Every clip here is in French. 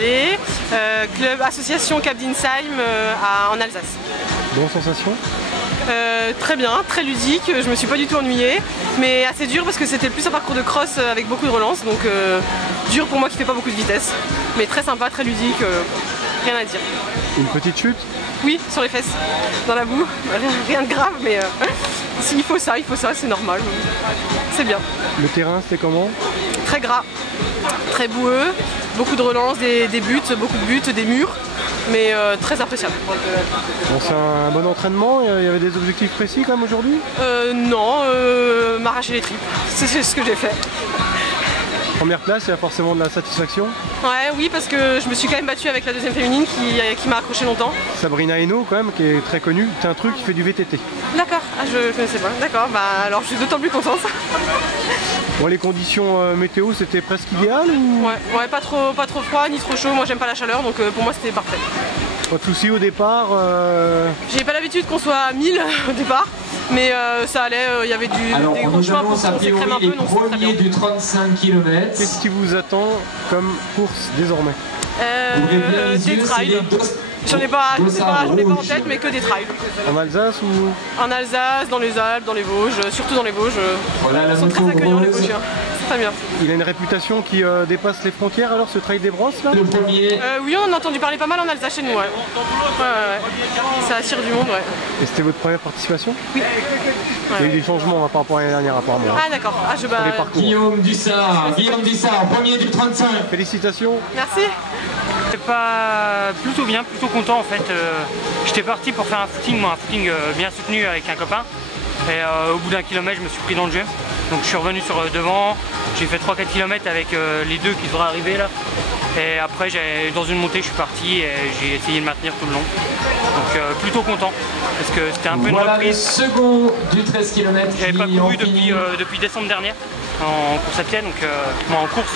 parlé. Club association Cap d'Insheim en Alsace. Bonne sensation? Très bien, très ludique, je me suis pas du tout ennuyée, mais assez dur parce que c'était plus un parcours de cross avec beaucoup de relance, donc dur pour moi qui fais pas beaucoup de vitesse, mais très sympa, très ludique, rien à dire. Une petite chute? Oui, sur les fesses, dans la boue, rien de grave, mais s'il faut ça, c'est normal, c'est bien. Le terrain, c'était comment? Très gras, très boueux, beaucoup de relance, des buts, beaucoup de buts, des murs, mais très appréciable. Bon, c'est un bon entraînement, il y avait des objectifs précis comme aujourd'hui? Non, m'arracher les tripes, c'est ce que j'ai fait. Première place, il y a forcément de la satisfaction? Ouais, oui, parce que je me suis quand même battue avec la deuxième féminine qui m'a accroché longtemps. Sabrina Hainaut, quand même, qui est très connue, c'est un truc qui fait du VTT. D'accord, je connaissais pas. D'accord, bah alors je suis d'autant plus contente. Bon, les conditions météo, c'était presque idéal ou... Ouais, pas trop froid ni trop chaud. Moi, j'aime pas la chaleur, donc pour moi, c'était parfait. Pas de soucis au départ? J'ai pas l'habitude qu'on soit à 1000 au départ, mais ça allait. Il y avait des gros chemins pour qu'on s'écrème un peu, donc c'est très bien. Du 35 km. Qu'est-ce qui vous attend comme course désormais? Des trails. J'en ai pas en tête, mais que des trails. En Alsace ou? En Alsace, dans les Alpes, dans les Vosges, surtout dans les Vosges. Voilà, Ils sont très accueillants, les Vosgiens. C'est très bien. Il a une réputation qui dépasse les frontières alors, ce trail des Brosses là? Le premier. Oui, on a entendu parler pas mal en Alsace chez nous, ouais. Ça attire du monde, ouais. Et c'était votre première participation? Oui. Il y a eu des changements par rapport à l'année dernière apparemment. Ah d'accord, Sur les parcours. Guillaume Dussard, premier du 35. Félicitations. Merci. C'est pas plutôt bien, plutôt content en fait. J'étais parti pour faire un footing bien soutenu avec un copain. Et au bout d'un kilomètre, je me suis pris dans le jeu. Donc je suis revenu sur devant. J'ai fait 3-4 km avec les deux qui devraient arriver là. Et après, dans une montée, je suis parti et j'ai essayé de maintenir tout le long. Donc plutôt content parce que c'était un peu une reprise. Voilà le second du 13 km. J'avais pas couru depuis décembre dernier en course à pied, donc en course.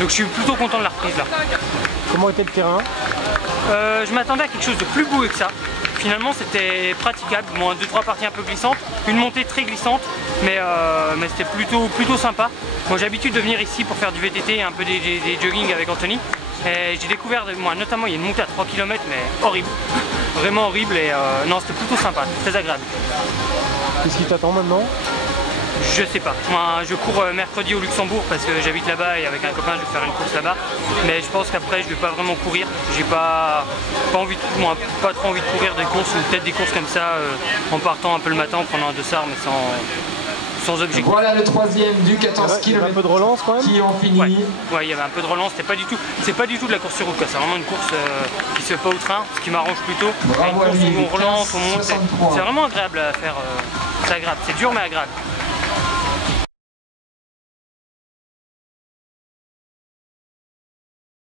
Donc je suis plutôt content de la reprise là. Comment était le terrain? Je m'attendais à quelque chose de plus boueux que ça. Finalement c'était praticable, bon, 2-3 parties un peu glissantes, une montée très glissante, mais c'était plutôt sympa. Moi j'ai l'habitude de venir ici pour faire du VTT et un peu des jogging avec Anthony. Et j'ai découvert, moi notamment il y a une montée à 3 km mais horrible, vraiment horrible et non c'était plutôt sympa, très agréable. Qu'est-ce qui t'attend maintenant? Je sais pas, moi je cours mercredi au Luxembourg parce que j'habite là-bas et avec un copain je vais faire une course là-bas. Mais je pense qu'après je vais pas vraiment courir, j'ai pas trop envie de courir des courses ou peut-être des courses comme ça en partant un peu le matin en prenant un dossard mais sans objectif. Voilà le troisième du 14 km. Il y avait un peu de relance quand même? Qui ont fini. Ouais, il y avait un peu de relance, c'est pas du tout de la course sur route, c'est vraiment une course qui se fait pas au train, ce qui m'arrange plutôt. Une course où on relance, on monte, c'est vraiment agréable à faire, c'est agréable, c'est dur mais agréable.